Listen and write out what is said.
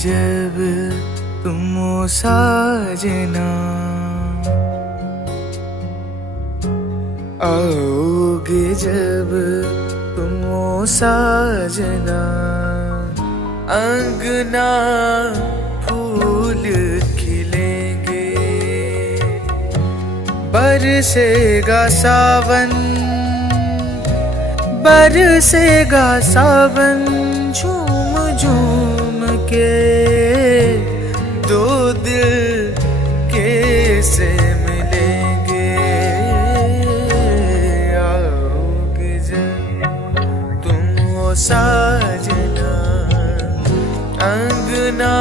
जब तुम ओ साजना, आओगे जब तुम ओ साजना, अंगना फूल खिलेंगे, बरसेगा सावन, बरसेगा सावन, झूम झूम के दो दिल कैसे मिलेंगे। आओगे जब तुम ओ साजना, अंगना